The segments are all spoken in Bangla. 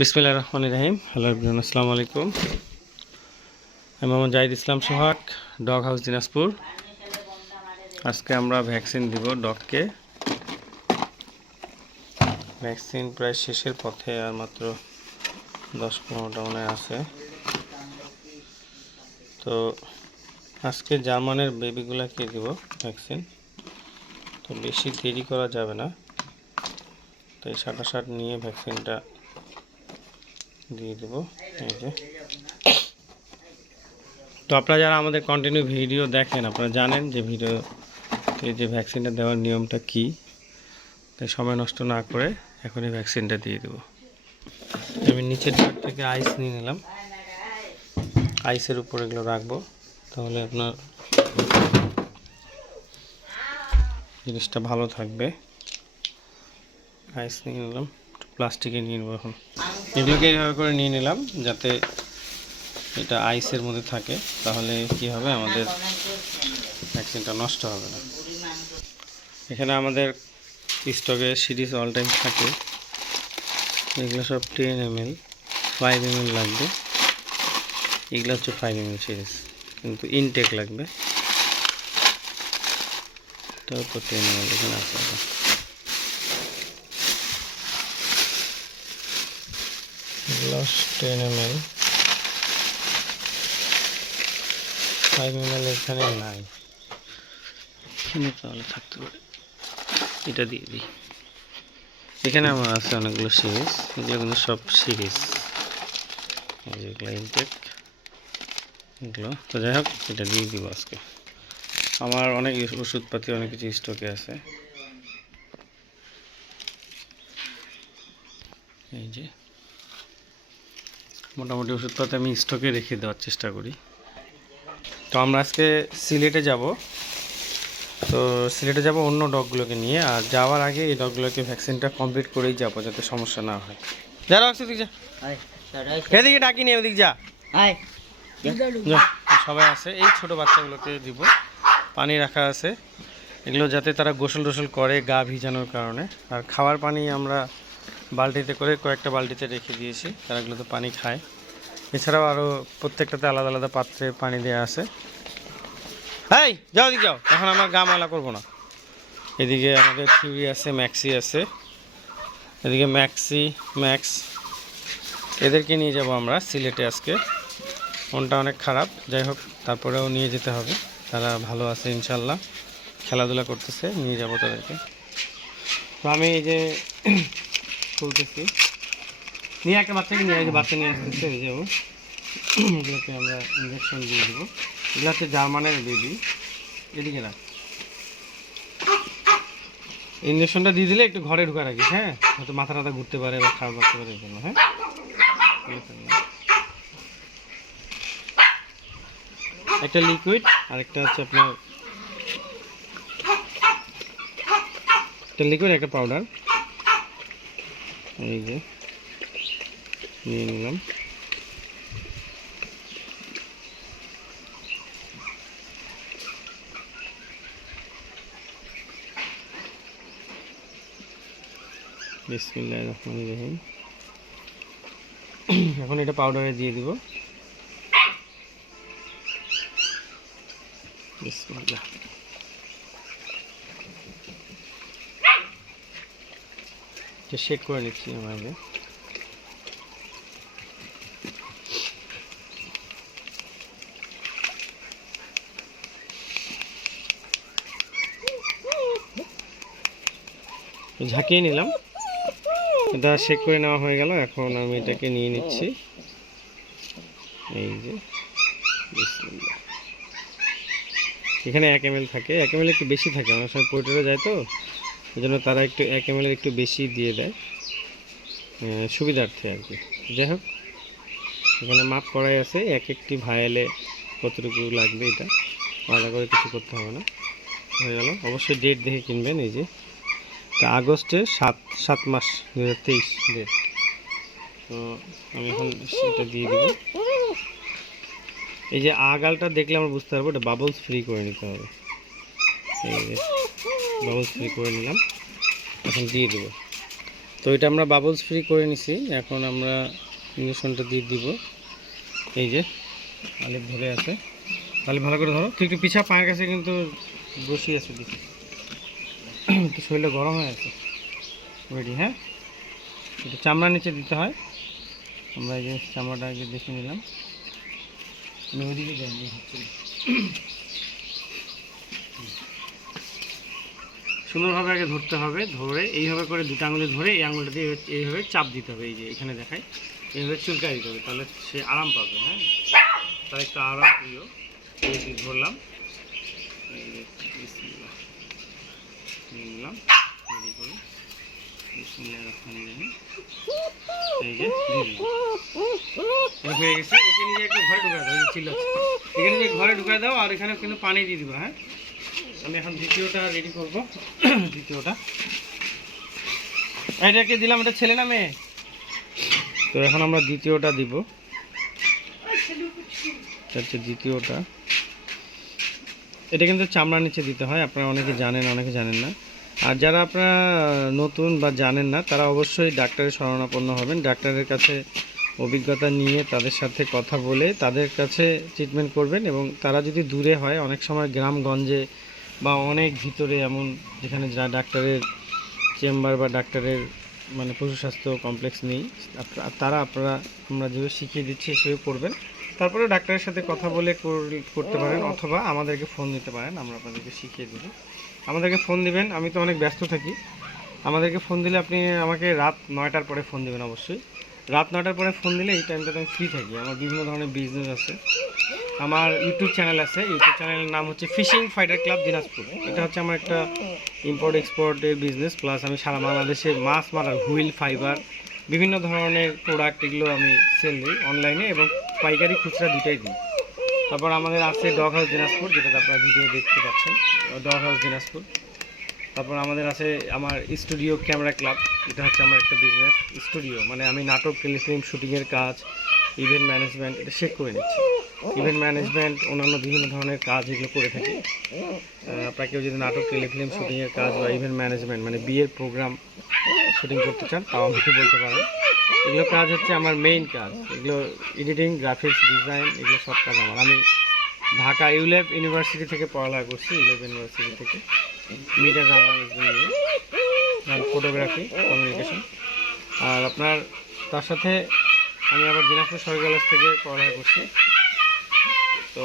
বিসমিল্লা রহমান রাহিম। হ্যালো এভরিওয়ান, আসসালামু আলাইকুম। আমি মোহাম্মদ জাহিদ ইসলাম সোহাগ, ডগ হাউস দিনাজপুর। আজকে আমরা ভ্যাকসিন দিব ডগকে। ভ্যাকসিন প্রায় শেষের পথে আর মাত্র দশ পনেরোটা মনে আছে। তো আজকে জার্মানের বেবিগুলোকে দিব ভ্যাকসিন? তো বেশি দেরি করা যাবে না। তাই সাটাসাট নিয়ে ভ্যাকসিনটা দিয়ে দেবো, এই যে। তো আপনারা যারা আমাদের কন্টিনিউ ভিডিও দেখেন, আপনারা জানেন যে ভিডিও এই যে ভ্যাকসিনটা দেওয়ার নিয়মটা কি। তাই সময় নষ্ট না করে এখনই ভ্যাকসিনটা দিয়ে দেবো। আমি নিচের জার থেকে আইস নিয়ে নিলাম। আইসের উপর এগুলো রাখব। তাহলে আপনার জিনিসটা ভালো থাকবে। আইস নিয়ে নিলাম। প্লাস্টিকে নিয়ে নেব এখন। এগুলোকে এইভাবে করে নিয়ে নিলাম যাতে এটা আইসের মধ্যে থাকে। তাহলে কি হবে? আমাদের ভ্যাকসিনটা নষ্ট হবে না। এখানে আমাদের স্টকে সিরিজ অল টাইম থাকে। এগুলো সব ten M L five M L লাগবে। এগুলো হচ্ছে ফাইভ এম এল সিরিজ, কিন্তু ইনটেক লাগবে। তারপর টেন এম এল এখানে আছে। Glass ten M L five M L এখানে নাই। এখানে তাহলে থাকতে পারে। এটা দিয়ে দিই। এখানে আমার আছে অনেকগুলো সিরিজ এগুলো কিন্তু সব সিরিজ যেগুলো ইনটেক এগুলো। তো যাই হোক এটা দিয়ে দিব আজকে। আমার অনেক ওষুধপাতি অনেক কিছু স্টকে আছে। এই যে। মোটামুটি ওষুধপাতি আমি স্টকে রেখে দেওয়ার চেষ্টা করি। তো আমরা আজকে সিলেটে যাব। তো সিলেটে যাব অন্য ডগগুলোকে নিয়ে। আর যাওয়ার আগে এই ডগগুলোকে ভ্যাকসিনটা কমপ্লিট করেই যাব যাতে সমস্যা না হয়। যা রাখছি দিক যা। এদিকে ডাকি নিয়ে ওদিক যা। যা, সবাই আছে এই ছোট বাচ্চাগুলোকে দিব। পানি রাখা আছে। এগুলো যাতে তারা গোসল টোসল করে গা ভিজানোর কারণে। আর খাওয়ার পানি আমরা বালতিতে করে কয়েকটা বালতিতে রেখে দিয়েছি। তারা এগুলোতে পানি খায়। এছাড়াও আরও প্রত্যেকটাতে আলাদা আলাদা পাত্রে পানি দেওয়া আছে। এই যাও দিক যাও। এখন আমরা গা মালা করব না। এদিকে আমাদের থিউরি আছে, ম্যাক্সি আছে। এদিকে ম্যাক্সি, ম্যাক্স। এদেরকে নিয়ে যাব আমরা সিলেটে আজকে। মনটা অনেক খারাপ। যাই হোক, তারপরেও নিয়ে যেতে হবে। তারা ভালো আছে ইনশাল্লাহ। খেলাধুলা করতেছে, নিয়ে যাব তাদেরকে। তো আমি এই যে খুলতেছি। নিয়ে একটা বাচ্চাকে নিয়ে এই বাচ্চা নিয়ে আসতেছে, এই যে ও। এগুলোকে আমরা ইঞ্জেকশন দিয়ে দেবো। এগুলো হচ্ছে জার্মানের বেবি এদিকে না ইঞ্জেকশনটা দিয়ে দিলে একটু ঘরে ঢুকা রাখিস হ্যাঁ? হয়তো মাথা টাথা ঘুরতে পারে বা খারাপ লাগতে পারে, এই জন্য হ্যাঁ? একটা লিকুইড আর একটা হচ্ছে আপনার একটা লিকুইড একটা পাউডার এই যে নিয়ে নিলাম। রহমান রহিম। এখন এটা পাউডারে দিয়ে দিব। বিসমিল্লাহ। এটা শেক করে নিচ্ছি আগে ঝাঁকিয়ে নিলাম। এটা শেক করে নেওয়া হয়ে গেল, এখন আমি এটাকে নিয়ে নিচ্ছি। এই যে এখানে এক এম থাকে, এক এম একটু বেশি থাকে আমার সময় পোল্ট্রিরা যায় তো। এই জন্য তারা একটু এক এম একটু বেশি দিয়ে দেয়। সুবিধার্থে আর কি। যাই হোক, এখানে মাপ করাই আছে, এক একটি ভায়ালে কতটুকু লাগবে এটা। আলাদা করে কিছু করতে হবে না। হয়ে গেল। অবশ্যই ডেট দেখে কিনবেন এই যে। তা আগস্টে সাত সাত মাস দু হাজার তেইশ ডেট তো আমি এখন সেটা দিয়ে দিব। এই যে আগালটা দেখলে আমরা বুঝতে পারব এটা বাবলস ফ্রি করে নিতে হবে। এই যে। বাবলস ফ্রি করে নিলাম। এখন দিয়ে দেবো। তো এটা আমরা বাবলস ফ্রি করে নিছি। এখন আমরা ইঞ্জেকশনটা দিয়ে দিব। এই যে আলিফ ধরে আছে। তাহলে ভালো করে ধরো। একটু পিছা পায়ের কাছে কিন্তু বসি আছে দেখি। তো শরীরটা গরম হয়ে আছে। রেডি হ্যাঁ? এটা চামড়া নিচে দিতে হয়। আমরা এই যে চামড়াটা আগে দেখে নিলাম। ওইদিকে যাইনি হচ্ছে সুন্দরভাবে আগে ধরতে হবে, ধরে এইভাবে করে দুটো আঙুলে ধরে এই আঙুলটা দিয়ে এইভাবে চাপ দিতে হবে, এই যে এখানে দেখায় এইভাবে চুলকাই দিতে হবে, তাহলে সে আরাম পাবে হ্যাঁ? তার একটু আরাম প্রিয়, এই ধরলাম নিলাম একটু ঘরে এখানে নিজে ঘরে ঢুকাই দাও আর এখানে কিন্তু পানি দিয়ে দিবা হ্যাঁ? আমি এখন দ্বিতীয়টা রেডি করব। দ্বিতীয়টা। এটাকে দিলাম এটা ছেলে না মেয়ে? তো এখন আমরা দ্বিতীয়টা দিব। হচ্ছে দ্বিতীয়টা। এটা কিন্তু চামড়ার নিচে দিতে হয়, আপনারা অনেকে জানেন অনেকে জানেন না। আর যারা আপনারা নতুন বা জানেন না, তারা অবশ্যই ডাক্তারের শরণাপন্ন হবেন। ডাক্তারের কাছে অভিজ্ঞতা নিয়ে তাদের সাথে কথা বলে তাদের কাছে ট্রিটমেন্ট করবেন এবং তারা যদি দূরে হয়, অনেক সময় গ্রামগঞ্জে বা অনেক ভিতরে এমন যেখানে যা ডাক্তারের চেম্বার বা ডাক্তারের মানে পশু স্বাস্থ্য কমপ্লেক্স নেই তারা আপনারা, আমরা যেভাবে শিখিয়ে দিচ্ছি সেভাবে করবেন তারপরে ডাক্তারের সাথে কথা বলে করতে পারেন অথবা আমাদেরকে ফোন দিতে পারেন, আমরা আপনাদেরকে শিখিয়ে দেবো। আমাদেরকে ফোন দিবেন, আমি তো অনেক ব্যস্ত থাকি। আমাদেরকে ফোন দিলে আপনি আমাকে রাত নয়টার পরে ফোন দিবেন অবশ্যই। রাত নয়টার পরে ফোন দিলে এই টাইমটাতে আমি ফ্রি থাকি। আমার বিভিন্ন ধরনের বিজনেস আছে। আমার ইউটিউব চ্যানেল আছে। ইউটিউব চ্যানেলের নাম হচ্ছে ফিশিং ফাইটার ক্লাব দিনাজপুর। এটা হচ্ছে আমার একটা ইম্পোর্ট এক্সপোর্টের বিজনেস প্লাস আমি সারা বাংলাদেশে মাছ মারার হুইল ফাইবার বিভিন্ন ধরনের প্রোডাক্ট এগুলো আমি সেল দিই অনলাইনে এবং পাইকারি খুচরা দুটাই দিই। তারপর আমাদের আছে ডগ হাউস দিনাজপুর যেটাতে আপনারা ভিডিও দেখতে পাচ্ছেন। Dog house Dinajpur. তারপর আমাদের আছে আমার স্টুডিও ক্যামেরা ক্লাব এটা হচ্ছে আমার একটা বিজনেস স্টুডিও মানে আমি নাটক টেলিফিল্ম শুটিংয়ের কাজ ইভেন্ট ম্যানেজমেন্ট এটা শেখ করে নিচ্ছি। ইভেন্ট ম্যানেজমেন্ট অন্যান্য বিভিন্ন ধরনের কাজ এগুলো করে থাকি। আপনারা কেউ যদি নাটক, টেলিফিল্ম শুটিংয়ের কাজ বা ইভেন্ট ম্যানেজমেন্ট মানে বিয়ের প্রোগ্রাম শুটিং করতে চান, তাও আমাকে বলতে পারেন। এগুলো কাজ হচ্ছে আমার মেইন কাজ। এগুলো এডিটিং গ্রাফিক্স ডিজাইন এগুলো সব কাজ আমার। আমি ঢাকা ইউলেভ ইউনিভার্সিটি থেকে পড়ালেখা করছি ইউলেভ ইউনিভার্সিটি থেকে। মিডিয়া জার্নালিজম নিয়ে। ফটোগ্রাফি কমিউনিকেশন আর আপনার, তার সাথে আমি আবার দিনাজপুর সরকারি থেকে পড়ালেখা করছি। তো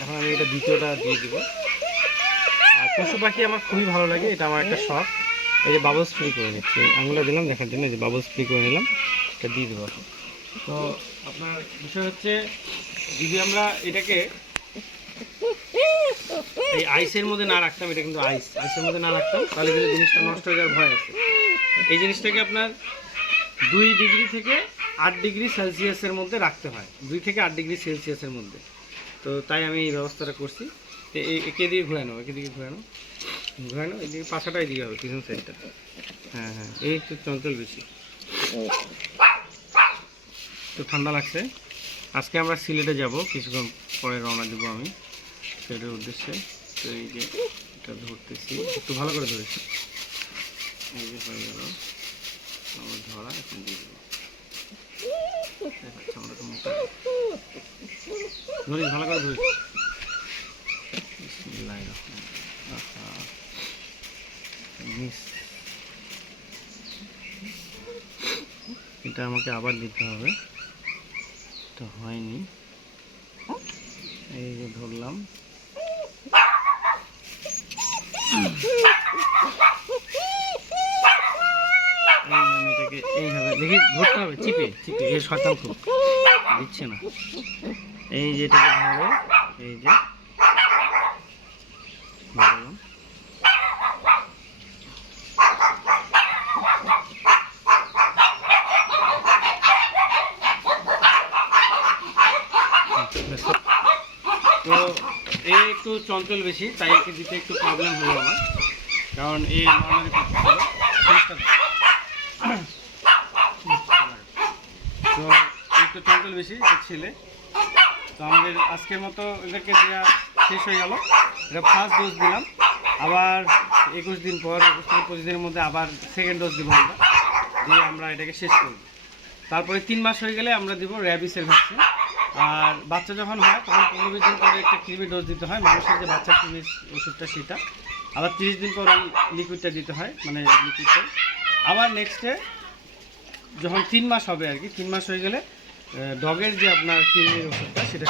এখন আমি এটা দ্বিতীয়টা দিয়ে দিব। আর পশু পাখি আমার খুবই ভালো লাগে, এটা আমার একটা শখ। এই যে বাবলস ফ্রি করে নিচ্ছি আঙুলে দিলাম, দেখার জন্য এই যে বাবলস ফ্রি করে নিলাম, এটা দিয়ে দেবো তো আপনার বিষয় হচ্ছে, যদি আমরা এটাকে এই আইসের মধ্যে না রাখতাম, এটা কিন্তু আইস, আইসের মধ্যে না রাখতাম, তাহলে কিন্তু জিনিসটা নষ্ট হয়ে যাওয়ার ভয় আছে। এই জিনিসটাকে আপনার দুই ডিগ্রি থেকে আট ডিগ্রি সেলসিয়াসের মধ্যে রাখতে হয়, দুই থেকে আট ডিগ্রি সেলসিয়াসের মধ্যে। তো তাই আমি এই ব্যবস্থাটা করছি। তো এই একে দিয়ে ঘুরানো, একে দিকে ঘুরানো ঘুরানো, এদিকে পাশাটা এদিকে হবে, পিছন সাইডটা হ্যাঁ হ্যাঁ এই একটু চঞ্চল বেশি। তো ঠান্ডা লাগছে। আজকে আমরা সিলেটে যাব, কিছুক্ষণ পরে রওনা দেবো আমি সিলেটের উদ্দেশ্যে। তো এই যে এটা ধরতেছি, একটু ভালো করে ধরেছি। এই যে হয়ে গেল। আমার ধরা, এখন দিয়ে দেবো দেখাচ্ছে আমরা তো মোটা ধরিস ভালো করে ধরিস এটা আমাকে আবার দিতে হবে। এটা হয়নি। এই যে ধরলাম। এই এইভাবে দেখি, ধরতে হবে, চিপে চিপে শয়তান খুব। দিচ্ছে না। এই যে এটাকে ধরে, এই যে তো এ একটু চঞ্চল বেশি, তাই একে দিতে একটু প্রবলেম হলো আমার। কারণ এই নর্মালি তো একটু চঞ্চল বেশি ছেলে। তো আমাদের আজকের মতো এদেরকে দেওয়া শেষ হয়ে গেল। এটা ফার্স্ট ডোজ দিলাম। আবার একুশ দিন পর একুশ থেকে পঁচিশ দিনের মধ্যে আবার সেকেন্ড ডোজ দিব আমরা। দিয়ে আমরা এটাকে শেষ করব। তারপরে তিন মাস হয়ে গেলে আমরা দিব র্যাবিসের ভ্যাকসিন আর বাচ্চা যখন হয়, তখন পনেরো বিশ দিন পরে একটা কৃমি ডোজ দিতে হয়। মানুষের যে বাচ্চার কৃমির ওষুধটা, সেটা। আবার তিরিশ দিন পর লিকুইডটা দিতে হয় মানে লিকুইডটা আবার নেক্সটে যখন তিন মাস হবে আর কি, তিন মাস হয়ে গেলে ডগের যে আপনার কি ওষুধটা সেটা।